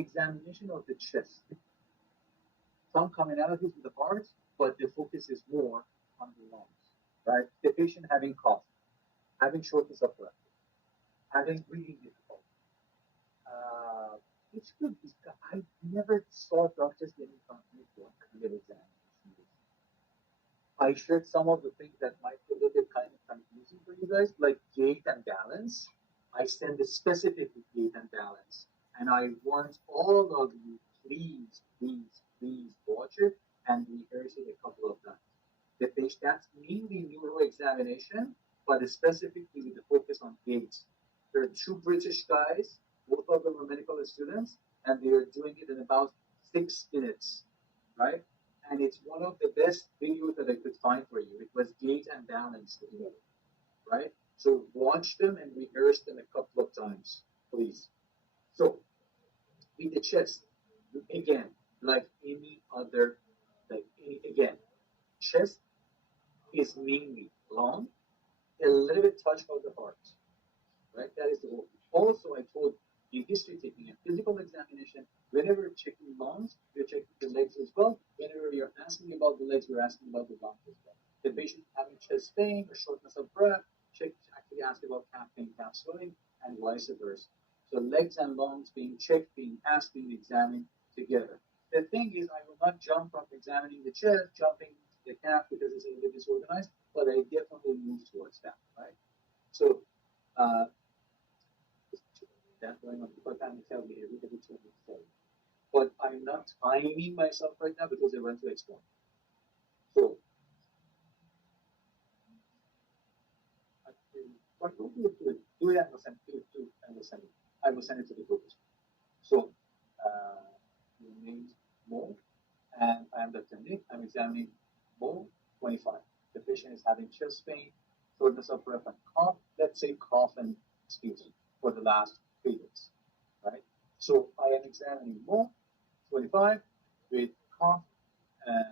examination of the chest. Some commonalities with the heart, but the focus is more on the lungs, right? The patient having cough, having shortness of breath, having breathing difficulty. It's good. I never saw doctors getting confused one kind of examination. I shared some of the things that might be a little bit kind of confusing for you guys, like gait and balance. I send the specific gait and balance. And I want all of you, please, please, please watch it and rehearse it a couple of times. The patient, that's mainly neuro examination, but specifically with the focus on gait. There are two British guys, both of them are medical students, and they are doing it in about 6 minutes, right? And it's one of the best videos that I could find for you. It was gait and balance together, right? So watch them and rehearse them a couple of times, please. So with the chest, again, like any other, again, chest is mainly long, a little bit touch of the heart, right? That is the whole. Also, I told in history taking a physical examination, whenever you're checking lungs, you're checking the legs as well. Whenever you're asking about the legs, you're asking about the lungs as well. The patient having chest pain or shortness of breath, actually ask about calf pain, calf swelling, and vice versa. So legs and lungs being checked, being asked, being examined together. The thing is, I will not jump from examining the chest, jumping to the calf because it's a little disorganized, but I definitely move towards that, right? So, that going on, people can tell me everybody to say. But I'm not timing myself right now because I want to explain. So, what will you do? Do it and we'll send it to, and we'll send it. I will send it to the group. So, your name is Mo, and I am Dr. Nick. I'm examining Mo, 25. The patient is having chest pain, shortness of breath, and cough. Let's say cough and sneezing for the last 3 days, right? So I am examining Mo, 25, with cough, and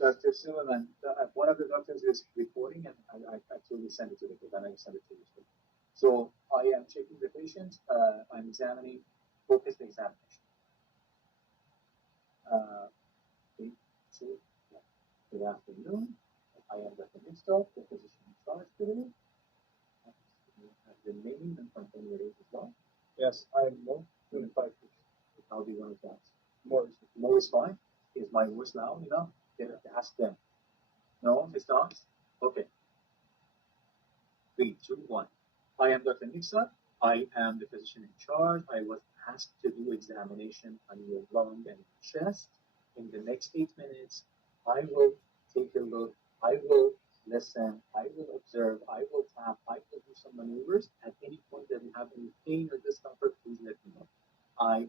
Dr. Silverman, one of the doctors is reporting, and I actually send it to the group, and I send it to you. So I am checking the patient. I'm examining, focused examination. Good afternoon. I am Dr. Nick, the physician in charge today. The name and company as well. Yes, I am Mo, 25. How do you want to ask? Mo is fine. Is my voice loud enough? Ask them. No, it's not? Okay. 3, 2, 1. I am Dr. Nixa. I am the physician in charge. I was asked to do examination on your lung and chest. In the next 8 minutes, I will take a look. I will listen. I will observe. I will tap. I will do some maneuvers. At any point that you have any pain or discomfort, please let me know. My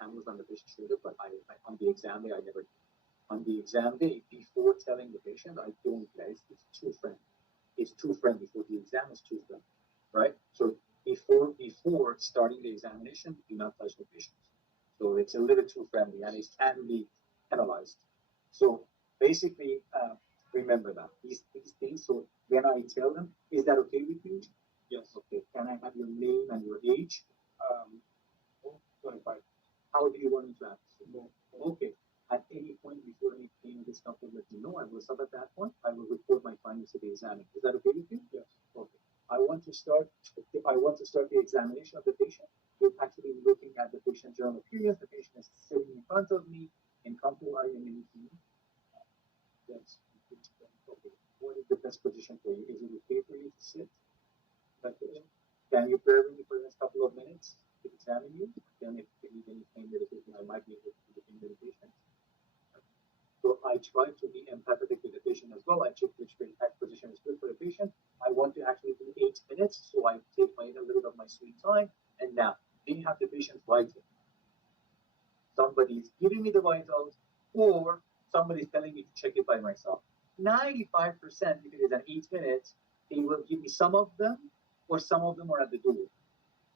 hand was on the patient's shoulder, but on the exam day, I never did. On the exam day, before telling the patient, I don't, guys, it's too friendly. It's too friendly. For the exam, it's too friendly, right? So before starting the examination, do not touch the patient. So it's a little too friendly, and it can be penalized. So basically, remember that these things. So when I tell them, is that okay with you? Yes. Okay. Can I have your name and your age? 25. How do you want me to ask? No. Okay. At any point before any pain or discomfort, let me know. I will stop at that point. I will report my findings to the examiner. Is that okay with you? Yes. Okay. I want to start the examination of the patient with actually looking at the patient journal periods. The patient is sitting in front of me in comfortable eye and anything. Yes. Okay. What is the best position for you? Is it okay for you to sit? Can you bear with me for the next couple of minutes to examine you? Then if you need any pain medication, I might be able to do the pain medication. So I try to be empathetic with the patient as well. I check which position is good for the patient. I want to actually do 8 minutes, so I take a little bit of my sweet time. And now, we have the patient writing. Somebody is giving me the vitals, or somebody is telling me to check it by myself. 95%, if it is an 8 minutes, they will give me some of them, or some of them are at the door,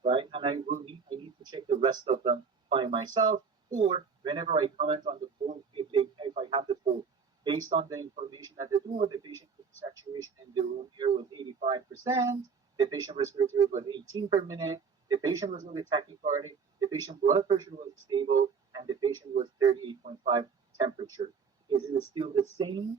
right? And I need to check the rest of them by myself, or whenever I comment on the form, if I have the form, based on the information at the door, the patient saturation in the room air was 85%, the patient respiratory rate was 18 per minute, The patient was a little bit tachycardic, the patient blood pressure was stable, and the patient was 38.5 temperature. Is it still the same?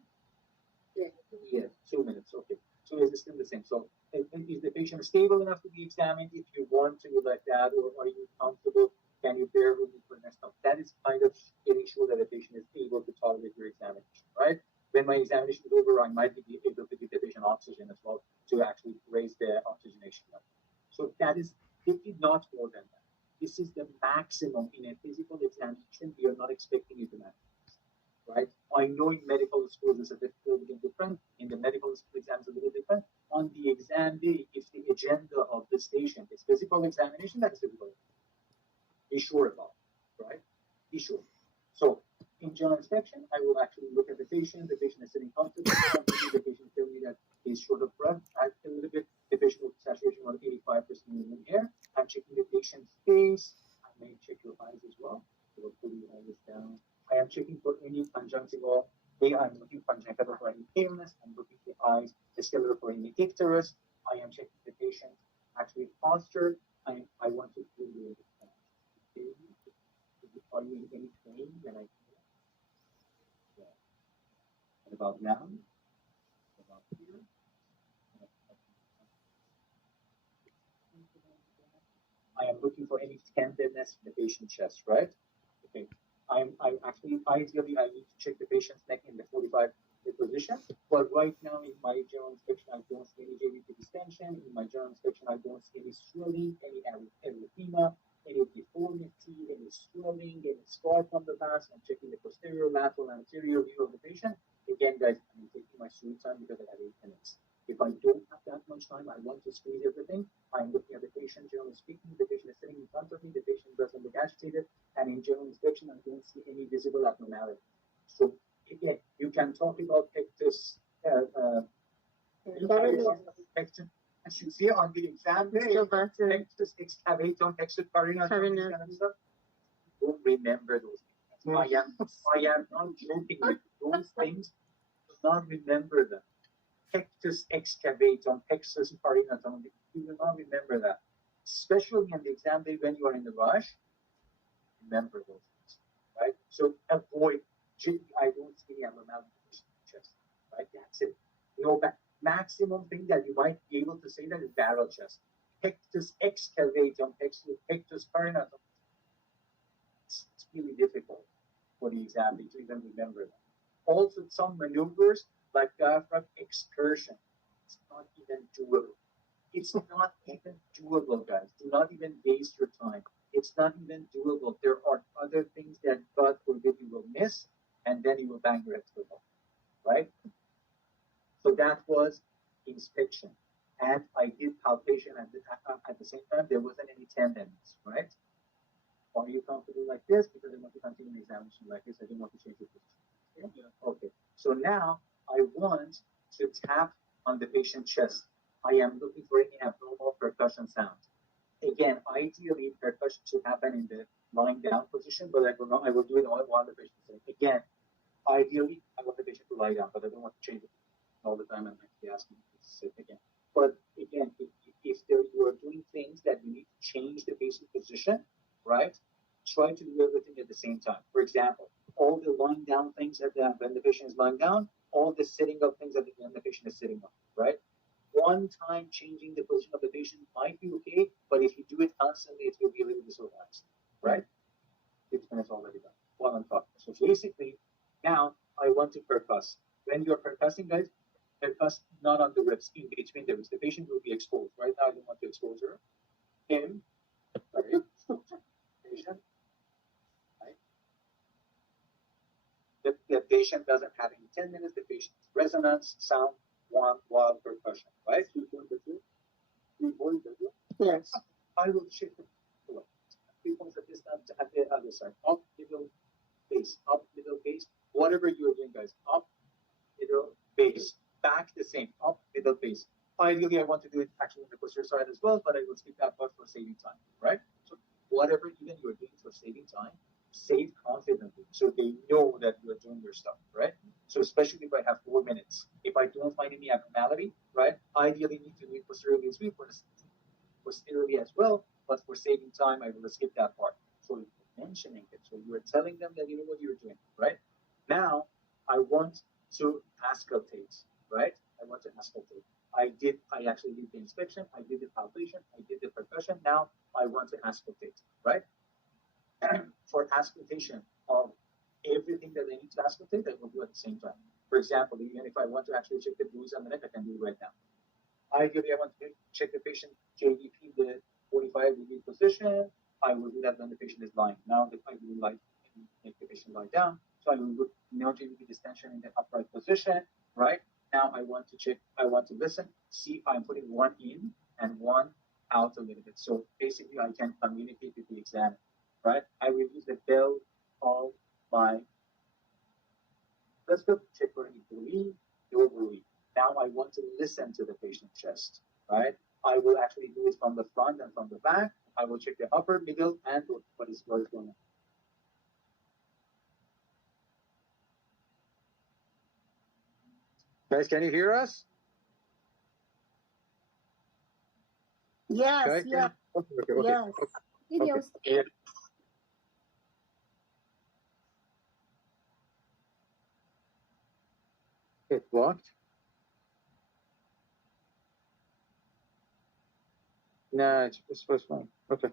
Yeah, 2 minutes, okay. So is it still the same? So is the patient stable enough to be examined? If you want to like that, or are you comfortable? Can you bear with me for the next time? That is kind of getting sure that the patient is able to tolerate your examination, right? When my examination is over, I might be able to give the patient oxygen as well to actually raise the oxygenation level. So that is 50, not more than that. This is the maximum in a physical examination. We are not expecting you to manage. Right? I know in medical schools it's a little bit different. In the medical school exams, a little different. On the exam day, if the agenda of this patient is physical examination, that's physical. Be sure about it, right? Be sure. So in general inspection, I will actually look at the patient. The patient is sitting comfortably. The patient tells me that he's short of breath. I a little bit. The patient with saturation of 85% in air. I'm checking the patient's face. I may check your eyes as well. So we'll put your eyes down. I am checking for any conjunctival. I'm looking for conjunctival for any paleness. I'm looking for the eyes, the skeletal for any icterus. I am checking the patient's actually posture. I want to do the are you in any pain that I can? Yeah. What about now? What about here? I am looking for any tenderness in the patient's chest, right? Okay. I actually ideally I need to check the patient's neck in the 45 position. But right now in my general inspection, I don't see any JVP distension. In my general inspection, I don't see any swelling, any erythema, any deformity, any swelling, any scar from the past. I'm checking the posterior, lateral, and anterior view of the patient. Again, guys, I'm taking my sweet time because I have 8 minutes. If I don't have that much time, I want to squeeze everything. I'm looking at the patient, generally speaking. The patient is sitting in front of me. The patient doesn't look agitated. And in general inspection, I don't see any visible abnormality. So again, you can talk about pectus. As you see on the exam day, pectus excavatum, pectus carinatum, kind of stuff. Don't remember those things. I am not joking with those things. Do not remember them. Pectus excavatum, pectus carinatum. You will not remember that. Especially on the exam day when you are in the rush. Remember those things, right? So avoid. I don't see any abnormality in the chest, right? That's it. No maximum thing that you might be able to say that is barrel chest. Pectus excavatum, pectus carinatum. It's really difficult for the exam to even remember that. Also, some maneuvers like diaphragm excursion. It's not even doable. It's not even doable, guys. Do not even waste your time. It's not even doable. There are other things that God forbid you will miss, and then you will bang your head to the wall, right? So that was inspection. And I did palpation at the same time. There wasn't any tenderness, right? Are you comfortable like this? Because I want to continue the examination like this. I don't want to change the position. Yeah? Okay. So now I want to tap on the patient's chest. I am looking for any abnormal percussion sound. Again, ideally, percussion should happen in the lying down position, but I will do it while the patient is sitting. Again, ideally, I want the patient to lie down, but I don't want to change it all the time and actually ask him to sit again. But again, if you are doing things that you need to change the patient position, right? Try to do everything at the same time. For example, all the lying down things when the patient is lying down, all the sitting up things when the patient is sitting up, right? One time changing the position of the patient might be okay, but if you do it constantly, it will be a little disorganized, right? 6 minutes already done. While I'm talking. So basically, now I want to percuss. When you're percussing, guys, percuss not on the ribs, in between the ribs. The patient will be exposed. Right now, I don't want to expose her. Him, right? Patient, right? The patient doesn't have any tenderness. The patient's resonance, sound, one while percussion, right? 3.2. Yes. I will shift it away. 3 points at this time at the other side. Up, middle, base. Up, middle, base. Whatever you're doing, guys. Up, middle, base. Back the same. Up, middle, base. Ideally, I want to do it actually on the posterior side as well, but I will skip that part for saving time, right? So whatever even you're doing for saving time, say it confidently so they know that you're doing your stuff, right? So especially if I have 4 minutes, if I don't find any abnormality, right? Ideally need to do it posteriorly as well, posteriorly as well. but for saving time, I will skip that part. So you're mentioning it. So you're telling them that you know what you're doing, right? Now, I want to auscultate, right? I want to auscultate. I actually did the inspection, I did the palpation, I did the percussion. Now I want to auscultate, right? For auscultation of everything that I need to auscultate, I will do at the same time. For example, even if I want to actually check the bruise on the neck, I can do it right now. Ideally, I want to check the patient JDP, the 45-degree position. I will do that when the patient is lying. Now I will make the patient lie down. So I will look no JDP distension in the upright position, right? Now I want to check, I want to listen, see if I'm putting one in and one out a little bit. So basically I can communicate with the examiner, right? I will use the bell of my, let's go check for any breathe, no breathe. Now I want to listen to the patient's chest, right? I will actually do it from the front and from the back. I will check the upper, middle, and what is going on. Guys, can you hear us? Yes, okay, yes. Okay. Yes. Videos. Okay. It blocked? No, it's first one. Okay.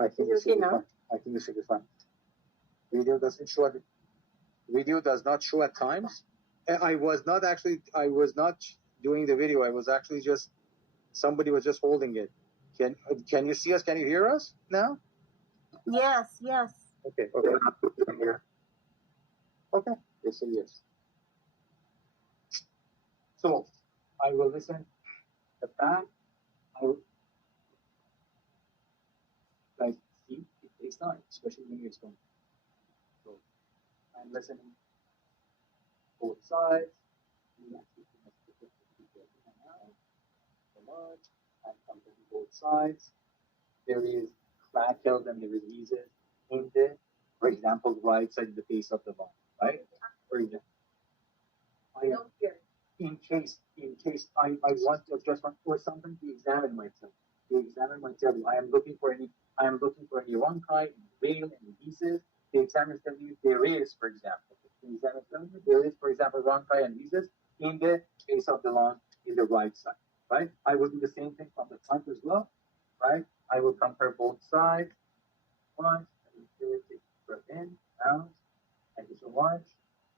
I think this should be fine. I think this should be fine. Video doesn't show. Video does not show at times. I was not doing the video. I was actually just, somebody was just holding it. Can you see us? Can you hear us now? Yes. Okay. Okay. They say yes. So I will listen the back. I will see it takes time, especially when you're explaining. So I'm listening both sides. I'm comparing both sides. There is crackles and the releases in the, for example, right side of the base of the bone, right? For example, in case I want to just want for something to examine myself. The examiner might tell you, I am looking for any ronchi, any veil, any lesions. The examiner tells you there is, for example, ronchi and lesions in the base of the lung in the right side, right? I will do the same thing from the front as well, right? I will compare both sides. One, take breath in, out. Thank you so much.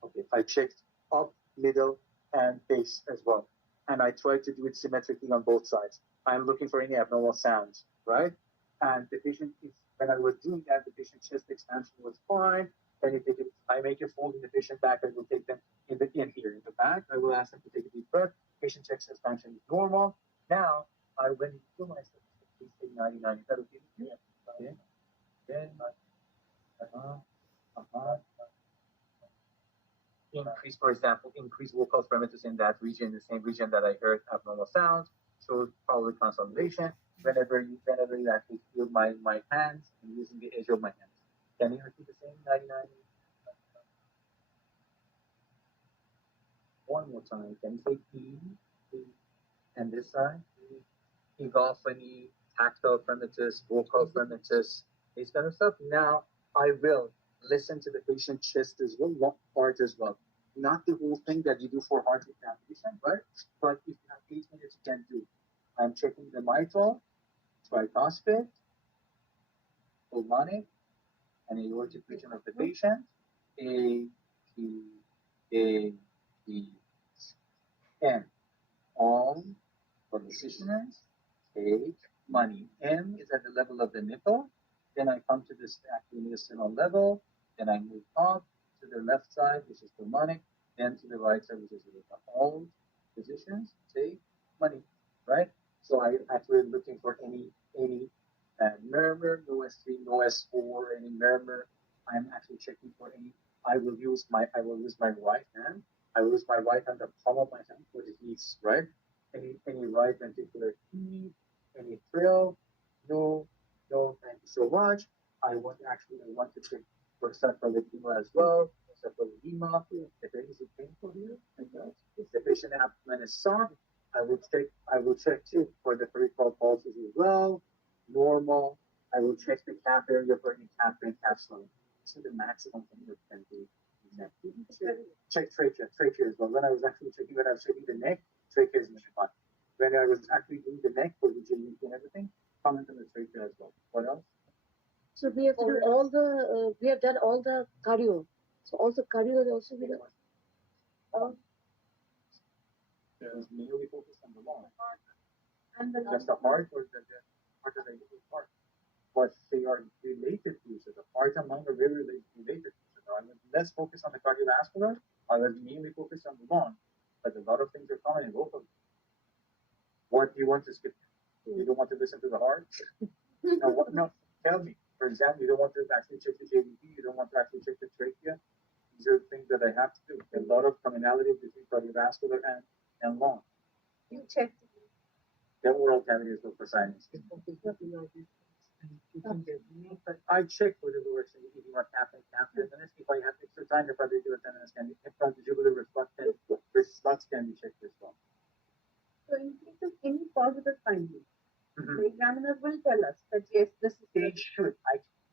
Okay, I checked up, middle, and base as well. And I tried to do it symmetrically on both sides. I'm looking for any abnormal sounds, right? And the patient, when I was doing that, the patient's chest expansion was fine. Then you take it, I make a fold in the patient back. I will take them in here in the back. I will ask them to take a deep breath. Patient chest expansion is normal. Now, when you do my statistics, please say 99. Is that okay? Yeah. Then, increase, for example, increase vocal parameters in that region, the same region that I heard abnormal sounds, shows probably consolidation. Whenever you actually feel my hands, I'm using the edge of my hands. Can you repeat the same 99? One more time. Can you say E? And this side? Evolve any tactile parameters, vocal parameters, these kind of stuff. Now I will listen to the patient chest as well, heart as well. Not the whole thing that you do for heart examination, right? But if you have 8 minutes, you can do. I'm checking the mitral, tricuspid, pulmonic, and aortic region of the patient. A, P, A, P, M. All for positioners. Take money. M is at the level of the nipple. Then I come to this acromiocynal level. Then I move up to the left side, which is pulmonic. Then to the right side, which is the all positions. Take money, right? So I actually looking for any murmur, no S3, no S4, any murmur. I'm actually checking for any. I will use my right hand. I will use my right hand, the palm of my hand for the knees, right? Any right ventricular heave, any thrill? No, thank you so much. I want to check for central edema as well. subfield edema. If there is a painful here, if the patient abdomen is soft, I will check too for the peripheral pulses as well. Normal. I will check the calf area for any calf pain, calf swelling. So the maximum thing that can be neck. Check trachea as well. When I was checking the neck, trachea is fine. When I was actually doing the neck for the JVP and everything, comment on the trachea as well. What else? So we have to do all the, we have done all the cardio. So also cardio is also with There's mainly focused on the lung. And that's the heart or the heart of the heart. But they are related to each other. Heart and lung are very related to each other. I was less focused on the cardiovascular. I was mainly focused on the lung. But a lot of things are common in both of them. What do you want to skip? You don't want to listen to the heart? No, tell me. For example, you don't want to actually check the JVP. You don't want to actually check the trachea. These are things that I have to do. A lot of commonality between cardiovascular and lung. You check the oral cavities look for sinus. I check for the lower extremity, if you want captain, and then if I have extra time, if I do a tenderness can be infratubular reflux can be checked as well. So in case of any positive finding, the examiners will tell us that yes, this is. They should.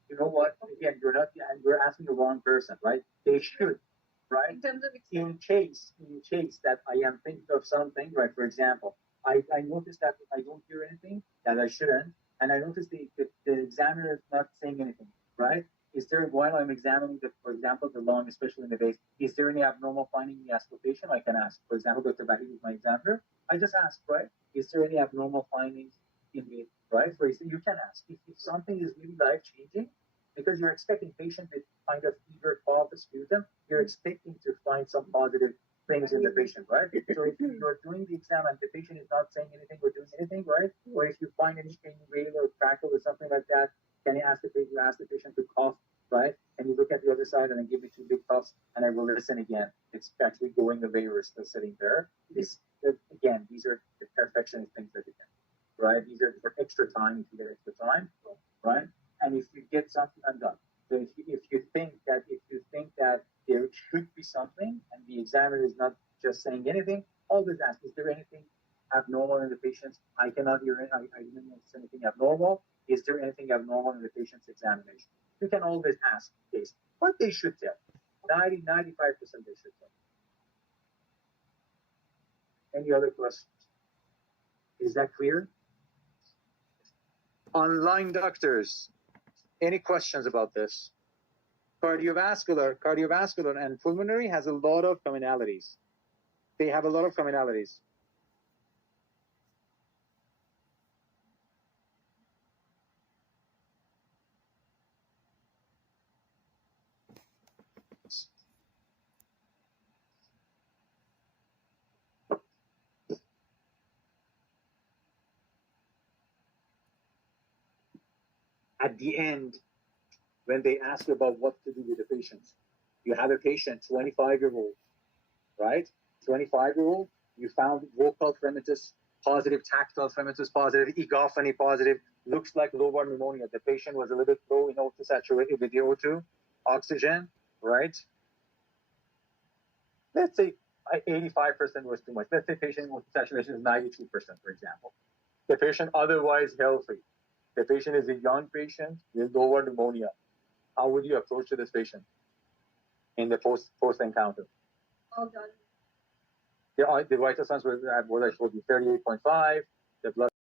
You know what? Again, you're asking the wrong person, right? They should, right? In terms of in case that I am thinking of something, right? For example, I noticed that I don't hear anything that I shouldn't, and I noticed the examiner is not saying anything, right? Is there, while I'm examining, for example, the lung, especially in the base, is there any abnormal finding in the auscultation? I can ask. For example, Dr. Bahid is my examiner. I just ask, right? Is there any abnormal findings in the, right? For example, you can ask. If something is really life-changing, because you're expecting patient with kind of fever, cough, sputum, you're expecting to find some positive things in the patient, right? So if you're doing the exam and the patient is not saying anything or doing anything, right? Or if you find anything real or crackle or something like that, can you ask the patient to cough, right? And you look at the other side and then give me 2 big puffs and I will listen again. It's actually going away or still sitting there. Again, these are the perfectionist things that you can, right? These are for extra time if you get extra time, right? And if you get something undone. So if you think that there should be something and the examiner is not just saying anything, always ask, is there anything abnormal in the patient's? I cannot hear it. I didn't notice anything abnormal. Is there anything abnormal in the patient's examination? You can always ask this. But they should tell. 95% they should tell. Any other questions? Is that clear? Online doctors, any questions about this? Cardiovascular and pulmonary has a lot of commonalities. They have a lot of commonalities. At the end, when they ask you about what to do with the patient, you have a patient, 25-year-old, right? 25-year-old, you found vocal phrematous positive, tactile phrematous positive, egophony positive, looks like lobar pneumonia. The patient was a little bit low in O2 saturated with the O2, oxygen, right? Let's say 85% was too much. Let's say patient O2 saturation is 92%, for example. The patient otherwise healthy. The patient is a young patient with lobar pneumonia. How would you approach this patient in the post encounter? All done. The vital signs were, what I told you, 38.5. The blood